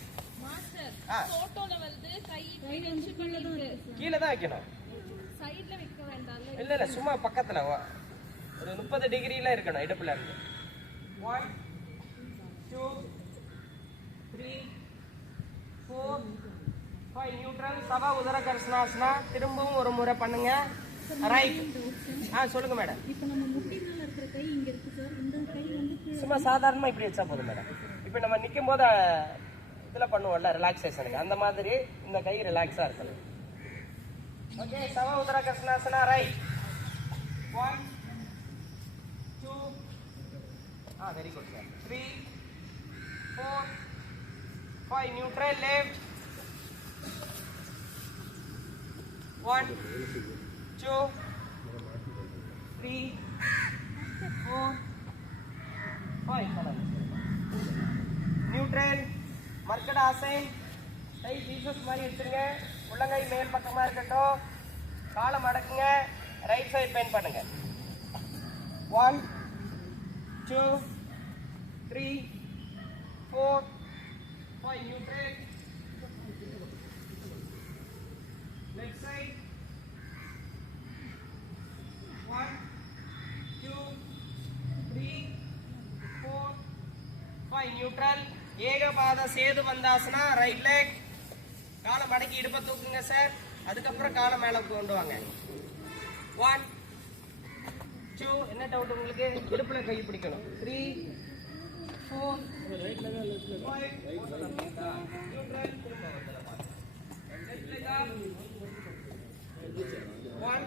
போட்டோல வந்து கை வச்சு பண்ணிருக்கு. கீழே தான் வைக்கணும். சைடுல வைக்க இல்லை இல்லை சும்மா பக்கத்தில் ஒரு 30 டிகிரியில் இருக்கணும் இடுப்புல இருந்து. 1 2 3 4 5 நியூட்ரல். சவா உதரகர்ஷனாசனா. திரும்பவும் ஒரு முறை பண்ணுங்க. ரைட். சொல்லுங்க மேடம். சும்மா சாதாரணமாக இப்படி வச்சா போதும் மேடம். இப்போ நம்ம நிற்கும் போது இதில் பண்ணுவோம்ல ரிலாக்ஸேஷனுக்கு, அந்த மாதிரி இந்த கை ரிலாக்ஸாக இருக்கணும். Okay, Shava Udarakarshanasana. Right. 1 2 very good sir. 3 4 5 neutral. Left. 1 2 3 4 5 neutral. Markatasana. கை ஜீசஸ் மாதிரி எடுத்துருங்க. உள்ளங்கை மேல் பக்கமாக இருக்கட்டும். காலை மடக்குங்க. ரைட் சைடு பெயின் பண்ணுங்க. 1 2 3 4 5 neutral. Left side. 1 2 3 4 5 neutral. Ekapada Setu பந்தாசனா. Right leg. காலை மடக்கி இடுப்பை தூக்குங்க சார். அதுக்கப்புறம் காலை மேலே கொண்டு வாங்க. 1 2 என்ன டவுட் உங்களுக்கு? இடுப்புல கை பிடிக்கணும். 3 4 5 neutral. Left leg up. 1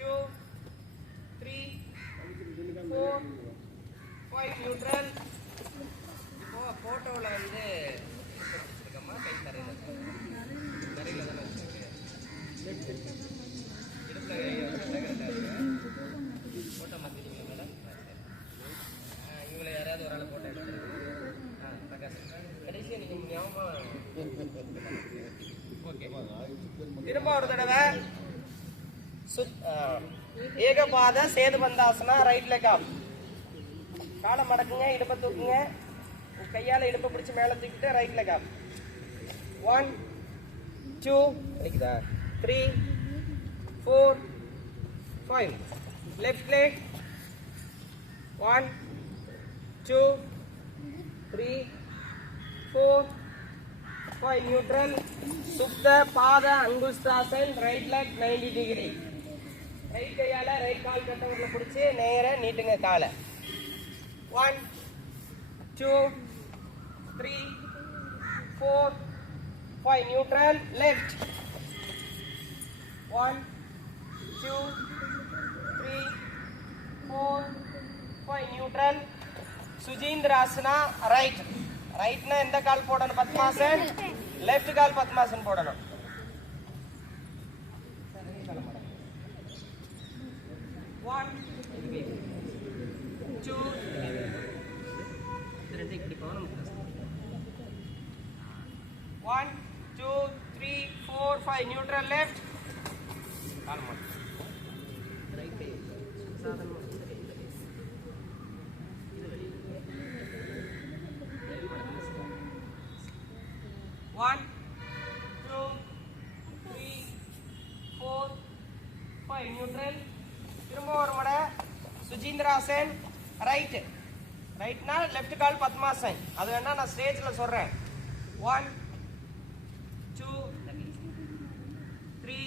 2 3 4 5 neutral. இப்போ போட்டோவில் வந்து இருக்கம்மா கை தரையில் தானே வச்சுருக்கு. இடுப்புல கை கரெக்டாக இருக்கு. போட்டோ மாற்றிட்டீங்களா மேடம்? இவங்களை யாராவது ஒரு ஆள் போட்டோ எடுத்துருங்க. பிரகாஷ் கடைசியாக நீங்கள் ஞாபகம். ஓகே, திரும்ப ஒரு தடவை. ஏகபாத சேது பந்தாசனா. Right leg up. காலை மடக்குங்க. இடுப்பை தூக்குங்க. கையால் இடுப்பை பிடிச்சி மேலே தூக்கிட்டு right leg up. 1 2 3 4 5 left leg. 1 2 3 4 5 neutral. சுத்த பாத அங்குஸ்தாசன். Right leg 90 degree. ரைட் கையால ரைட் கால் கட்டவரில் பிடிச்சி நேர நீட்டுங்க காலை. 1 2 3 4 5 நியூட்ரல். லெஃப்ட். 1 2 3 4 5 நியூட்ரல். சுஜீந்திராசனா. ரைட். ரைட்னா எந்த கால் போடணும்? பத்மாசன். லெஃப்ட் கால் பத்மாசன் போடணும். 1 2 1 2 3 4 5 நியூட்ரல். லெஃப்ட். ரைட் கை சாதாரணமாக 1 2 3 4 5 நியூட்ரல். திரும்ப ஒரு முறை சுஜீந்திராசன். ரைட். ரைட்னா லெஃப்ட் கால் பத்மாசன். அது வேணா நான் ஸ்டேஜில் சொல்கிறேன். 1 2 3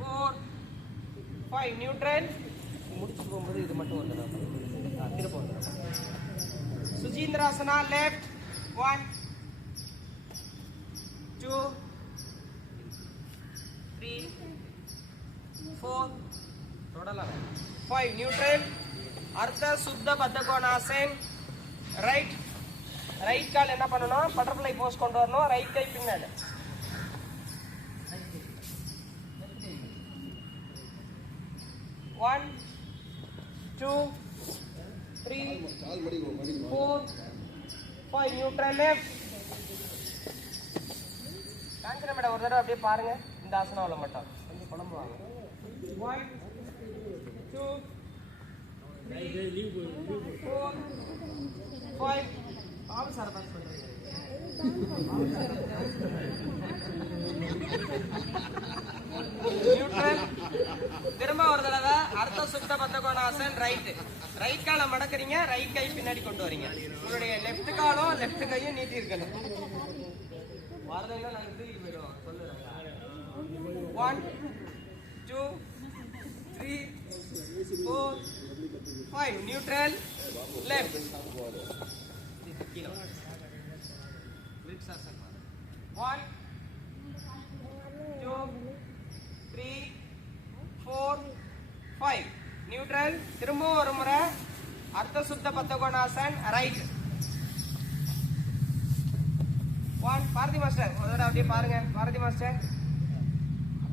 4 5 நியூட்ரல். முடிச்சு போகும்போது இது மட்டும் ஒரு தடவை திரும்ப ஒரு தடவை. சுஜீந்திராசனா. லெஃப்ட். 1 2 3 4 தொடலாம் 5 நியூட்ரல். அர்த்த சுத்த பத்தகோணாசன். ரைட். ரைட் கால் என்ன பண்ணணும்? பட்டர்ஃப்ளை போஸ் கொண்டு வரணும். ரைட் கை பின்னாடி. 1 2 3 4 5 நியூட்ரல். லெஃப்ட். காஞ்சனா மேடம் ஒரு தடவை அப்படியே பாருங்க. இந்த ஆசனாவில் மட்டும் கொஞ்சம் குழம்புவாங்க. 1 2 3 4 5 பாபு சார் பார்த்து பண்ணுறீங்க. நியூட்ரல். திரும்ப ஒரு தடவை அர்த்த சுத்த பத்தகோணாசன் ரைட் காலை மடக்குறீங்க, ரைட் கை பின்னாடி கொண்டு வரீங்க. உங்களுடைய லெஃப்ட் காலும் லெஃப்ட் கையும் நீட்டி இருக்கணும். வரலைன்னா நாங்கள் தூக்கி போயிடுவோம். சொல்லுறாங்க 1 2 3 4 5 நியூட்ரல் லெஃப்ட். 1 2 3 4 5 நியூட்ரல். திரும்பவும் ஒரு முறை அர்த்த சுத்த பத்தகோணாசன் ரைட். 1 பாரதி மாஸ்டர் ஒரு தடவை அப்படியே பாருங்க. பாரதி மாஸ்டர்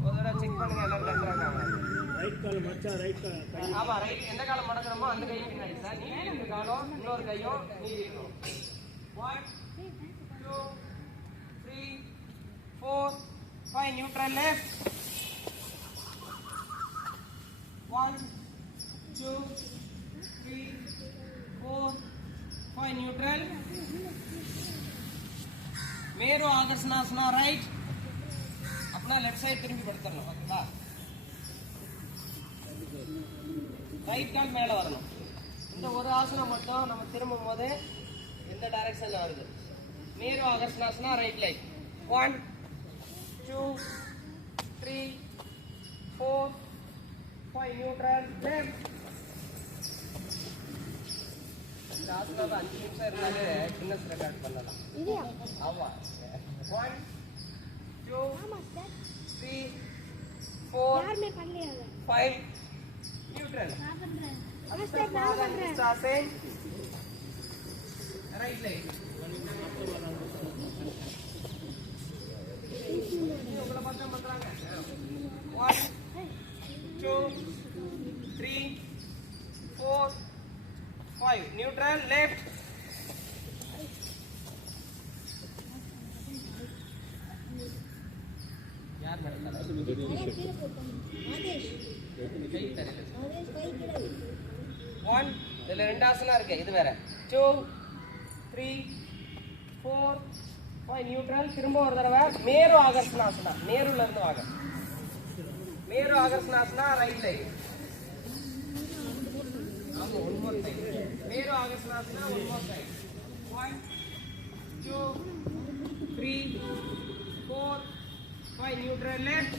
ஒரு தடவை செக் பண்ணுங்க. எல்லாரும் கரெக்டா இருக்காங்க. ரைட் கால் மச்சா ரைட் கால். ஆமா ரைட் எந்த காலம் மடக்கிறோமோ அந்த கை பின்னாடி சார். நீ இந்த காலம் இன்னொரு கையும் நீ இருக்கணும். 1 2 3 4 5 நியூட்ரல் லெஃப்ட். 1 2 3 4 5 நியூட்ரல். மேரு ஆகர்ஷனாசனா ரைட். அப்படின்னா லெஃப்ட் சைடு திரும்பி படுத்துறணும். ஓகேங்களா? ரைட் கால் மேலே வரணும். இந்த ஒரு ஆசனம் மட்டும் நம்ம திரும்பும் போது எந்த டைரக்ஷன்ல வருது? மேரு ஆகர்ஷனாசனா ரைட் லைக். 1 2 3 4 5 neutral left. இந்த ஆசனம் 5 நிமிஷம் இருந்தாலே கின்னஸ் ரெக்கார்ட் பண்ணலாம். ஆமா 1 2 3 4 5 நியூட்ரல். Right light. உங்களை பார்த்தா பண்றாங்க. 1 2 3 4 5 நியூட்ரல் லெஃப்ட். யார் நடந்தாலும் 1 இதுல ரெண்டு ஆசனம் இருக்கு. இது வேற. 2 3 4 5 நியூட்ரல். திரும்ப ஒரு தடவை மேரு ஆகர்ஷனாசனா. மேருல இருந்து வாங்க. மேரு ஆகர்ஷனாசனா ரைட் லைட். ஆமா ஒன் மோர் டைம். மேரு ஆகர்ஷனாசனா one more time. 1 2 3 4 5 neutral left.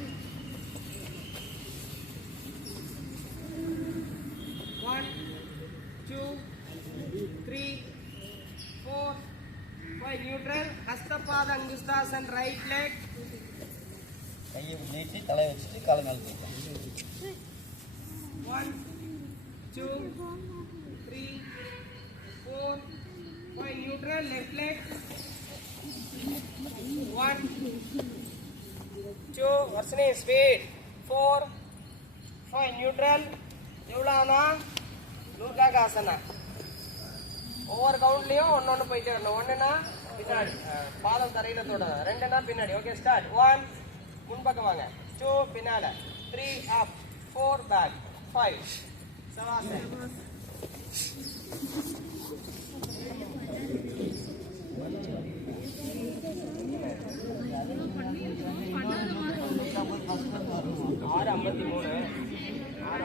1 2 3 4 5 neutral. ஹஸ்தபாத அங்குஸ்தாசன் ரைட் லெக். கையை நீட்டி தலையை வச்சுட்டு காலை மேலே தூக்கலாம். 1 2 3 4 5 நியூட்ரல் லெஃப்ட் லெக். 1 2 வர்ஷனே ஸ்பீட். 4 5 நியூட்ரல். எவ்வளோனா நூர்காகாசனா. ஒவ்வொரு கவுண்ட்லையும் ஒன்று போயிட்டே வரணும். 1னா பின்னாடி பாதம் தரையில் தொடரும். 2னா பின்னாடி. Okay start. 1 முன்பக்கம் வாங்க. 2 பின்னால. 3 அப். 4 பேக். 5 சவாசன். ஆறு 53 6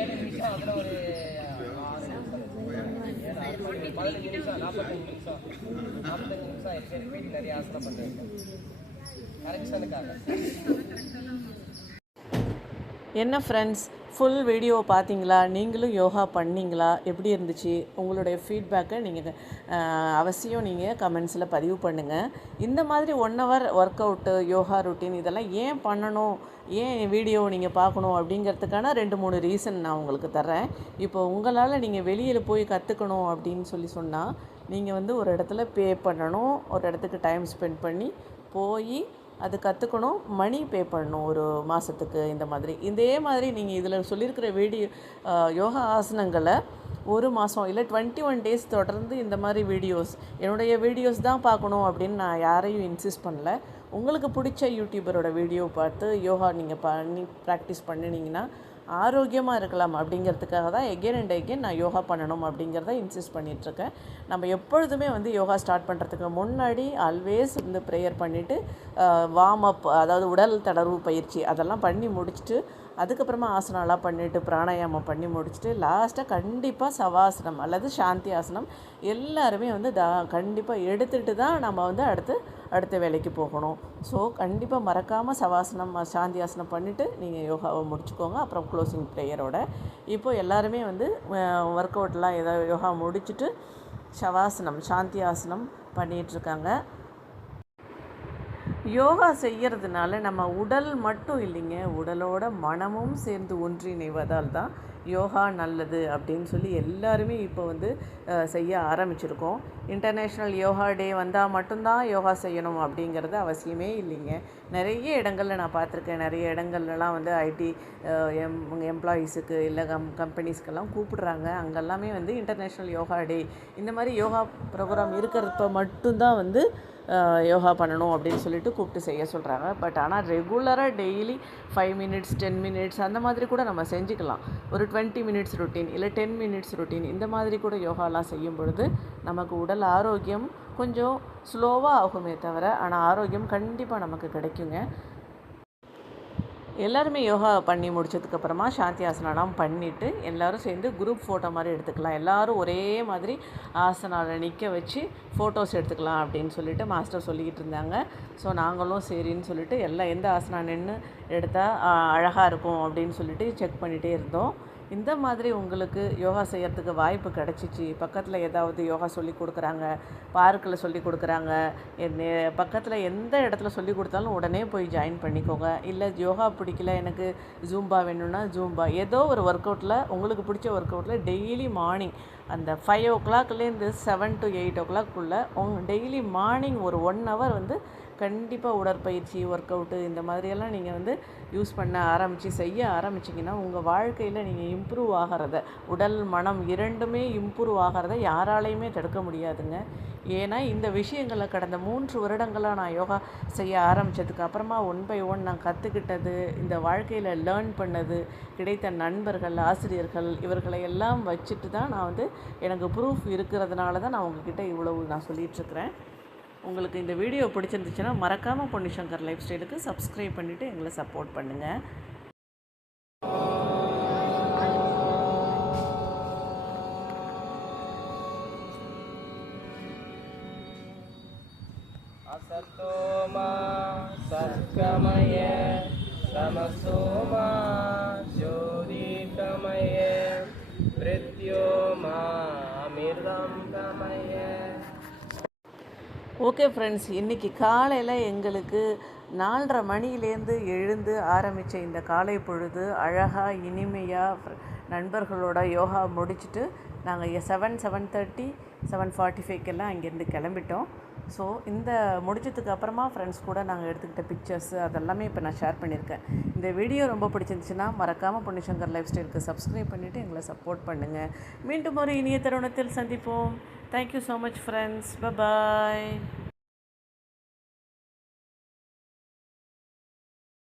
7 நிமிஷம். அதில் ஒரு 15 நிமிஷம் 45 நிமிஷம் 45 நிமிஷம் ரிப்பீட் நிறைய ஆசனம் பண்ணுறீங்க கரெக்ஷனுக்காக. என்ன ஃப்ரெண்ட்ஸ், ஃபுல் வீடியோவை பார்த்தீங்களா? நீங்களும் யோகா பண்ணீங்களா? எப்படி இருந்துச்சு? உங்களுடைய ஃபீட்பேக்கை நீங்கள் அவசியம் நீங்கள் கமெண்ட்ஸில் பதிவு பண்ணுங்கள். இந்த மாதிரி 1 hour work out, yoga routine இதெல்லாம் ஏன் பண்ணணும், ஏன் வீடியோவை நீங்கள் பார்க்கணும் அப்படிங்கிறதுக்கான 2-3 ரீசன் நான் உங்களுக்கு தர்றேன். இப்போ உங்களால் நீங்கள் வெளியில் போய் கற்றுக்கணும் அப்படின்னு சொன்னால் நீங்கள் வந்து ஒரு இடத்துல பே பண்ணணும், ஒரு இடத்துக்கு டைம் ஸ்பெண்ட் பண்ணி போய் அது கற்றுக்கணும், மணி பே பண்ணணும் ஒரு மாதத்துக்கு. இந்த மாதிரி இதே மாதிரி நீங்கள் இதில் சொல்லியிருக்கிற யோகா ஆசனங்களை ஒரு மாதம் இல்லை 21 days தொடர்ந்து இந்த மாதிரி என்னுடைய வீடியோஸ் தான் பார்க்கணும் அப்படின்னு நான் யாரையும் இன்சிஸ்ட் பண்ணல. உங்களுக்கு பிடிச்ச யூடியூபரோட வீடியோ பார்த்து யோகா நீங்கள் பண்ணி ப்ராக்டிஸ் பண்ணினீங்கன்னா ஆரோக்கியமாக இருக்கலாம் அப்படிங்கிறதுக்காக தான் எகெயின் அண்ட் எகெயின் நான் யோகா பண்ணணும் அப்படிங்கிறத இன்சிஸ்ட் பண்ணிகிட்ருக்கேன். நம்ம எப்பொழுதுமே வந்து யோகா ஸ்டார்ட் பண்ணுறதுக்கு முன்னாடி ஆல்வேஸ் வந்து ப்ரேயர் பண்ணிவிட்டு வார்ம் அப், அதாவது உடல் தளர்வு பயிற்சி அதெல்லாம் பண்ணி முடிச்சுட்டு அதுக்கப்புறமா ஆசனாலாம் பண்ணிவிட்டு பிராணாயாமம் பண்ணி முடிச்சுட்டு லாஸ்ட்டாக கண்டிப்பாக சவாசனம் அல்லது சாந்தி ஆசனம் எல்லாருமே வந்து கண்டிப்பாக எடுத்துகிட்டு தான் நம்ம வந்து அடுத்த வேலைக்கு போகணும். ஸோ கண்டிப்பாக மறக்காமல் சவாசனம் சாந்தி ஆசனம் பண்ணிவிட்டு நீங்கள் யோகாவை முடிச்சுக்கோங்க. அப்புறம் க்ளோசிங் ப்ரேயரோட இப்போது எல்லாருமே வந்து ஒர்க் அவுட்லாம் ஏதாவது யோகா முடிச்சுட்டு சவாசனம் சாந்தி ஆசனம் பண்ணிகிட்ருக்காங்க. யோகா செய்கிறதுனால நம்ம உடல் மட்டும் இல்லைங்க, உடலோட மனமும் சேர்ந்து ஒன்றிணைவதால் தான் யோகா நல்லது அப்படின்னு சொல்லி எல்லாருமே இப்போ வந்து செய்ய ஆரம்பிச்சிருக்கோம். இன்டர்நேஷ்னல் யோகா டே வந்தால் மட்டும்தான் யோகா செய்யணும் அப்படிங்கிறது அவசியமே இல்லைங்க. நிறைய இடங்களில் நான் பார்த்துருக்கேன். நிறைய இடங்கள்லாம் வந்து ஐடி எம்ப்ளாயீஸுக்கு இல்லை கம்பெனிஸ்க்கெல்லாம் கூப்பிடுறாங்க. அங்கெல்லாமே வந்து இன்டர்நேஷ்னல் யோகா டே இந்த மாதிரி யோகா ப்ரோக்ராம் இருக்கிறப்ப மட்டும்தான் வந்து யோகா பண்ணணும் அப்படின்னு சொல்லிட்டு கூப்பிட்டு செய்ய சொல்கிறாங்க. பட் ஆனால் ரெகுலராக டெய்லி 5 மினிட்ஸ் 10 மினிட்ஸ் அந்த மாதிரி கூட நம்ம செஞ்சுக்கலாம். ஒரு 20 மினிட்ஸ் ரொட்டீன் இல்லை 10 மினிட்ஸ் ரொட்டீன் இந்த மாதிரி கூட யோகாலாம் செய்யும் பொழுது நமக்கு உடல் ஆரோக்கியம் கொஞ்சம் ஸ்லோவாக ஆகுமே தவிர ஆனால் ஆரோக்கியம் கண்டிப்பாக நமக்கு கிடைக்குங்க. எல்லாருமே யோகா பண்ணி முடிச்சதுக்கப்புறமா சாந்தி ஆசனாலாம் பண்ணிவிட்டு எல்லோரும் சேர்ந்து குரூப் ஃபோட்டோ மாதிரி எடுத்துக்கலாம். எல்லோரும் ஒரே மாதிரி ஆசனாவில் நிற்க வச்சு ஃபோட்டோஸ் எடுத்துக்கலாம் அப்படின்னு சொல்லிட்டு மாஸ்டர் சொல்லிக்கிட்டு இருந்தாங்க. ஸோ நாங்களும் சரின்னு சொல்லிட்டு எல்லாம் எந்த ஆசனா நின்று எடுத்தால் அழகாக இருக்கும் அப்படின்னு சொல்லிட்டு செக் பண்ணிகிட்டே இருந்தோம். இந்த மாதிரி உங்களுக்கு யோகா செய்கிறதுக்கு வாய்ப்பு கிடச்சிச்சு, பக்கத்தில் ஏதாவது யோகா சொல்லி கொடுக்குறாங்க, பார்க்கில் சொல்லி கொடுக்குறாங்க, பக்கத்தில் எந்த இடத்துல சொல்லி கொடுத்தாலும் உடனே போய் ஜாயின் பண்ணிக்கோங்க. இல்லை யோகா பிடிக்கல எனக்கு ஜூம்பா வேணும்னா ஜூம்பா, ஏதோ ஒரு ஒர்க் அவுட்டில் உங்களுக்கு பிடிச்ச ஒர்க் அவுட்டில் டெய்லி மார்னிங் அந்த 5 o'clockலேருந்து 7 to 8 o'clock டெய்லி மார்னிங் ஒரு 1 hour வந்து கண்டிப்பாக உடற்பயிற்சி ஒர்க் அவுட்டு இந்த மாதிரியெல்லாம் நீங்கள் வந்து யூஸ் பண்ண செய்ய ஆரம்பிச்சிங்கன்னா உங்கள் வாழ்க்கையில் நீங்கள் இம்ப்ரூவ் ஆகிறத, உடல் மனம் இரண்டுமே இம்ப்ரூவ் ஆகிறத யாராலையுமே தடுக்க முடியாதுங்க. ஏன்னா இந்த விஷயங்களை கடந்த 3 வருடங்களாக நான் யோகா செய்ய ஆரம்பித்ததுக்கு அப்புறமா 1 by 1 நான் கற்றுக்கிட்டது, இந்த வாழ்க்கையில் லேர்ன் பண்ணது, கிடைத்த நண்பர்கள், ஆசிரியர்கள் இவர்களை எல்லாம் வச்சுட்டு தான் நான் வந்து எனக்கு ப்ரூஃப் இருக்கிறதுனால தான் நான் உங்ககிட்ட இவ்வளவு நான் சொல்லிகிட்ருக்கிறேன். உங்களுக்கு இந்த வீடியோ பிடிச்சிருந்துச்சுன்னா மறக்காமல் பொன்னிசங்கர் லைஃப் ஸ்டைலுக்கு சப்ஸ்கிரைப் பண்ணிவிட்டு எங்களை சப்போர்ட் பண்ணுங்கள். असतोमा सत्कमय तमसोमा ज्योतिर्गमय मृत्योमा अमृतं गमय. ஓகே ஃப்ரெண்ட்ஸ், இன்றைக்கி காலையில் எங்களுக்கு 4:30 மணிலேருந்து எழுந்து ஆரம்பித்த இந்த காலை பொழுது அழகாக இனிமையாக நண்பர்களோட யோகா முடிச்சுட்டு நாங்கள் 7:30 7:45 அங்கேருந்து கிளம்பிட்டோம். ஸோ இந்த முடிச்சதுக்கு அப்புறமா ஃப்ரெண்ட்ஸ் கூட நாங்கள் எடுத்துக்கிட்ட பிக்சர்ஸு அதெல்லாமே இப்போ நான் ஷேர் பண்ணியிருக்கேன். இந்த வீடியோ ரொம்ப பிடிச்சிருந்துச்சுன்னா மறக்காமல் பொன்னிசங்கர் லைஃப் ஸ்டைலுக்கு சப்ஸ்கிரைப் பண்ணிவிட்டு எங்களை சப்போர்ட் பண்ணுங்கள். மீண்டும் ஒரு இனிய தருணத்தில் சந்திப்போம். Thank you so much friends. By.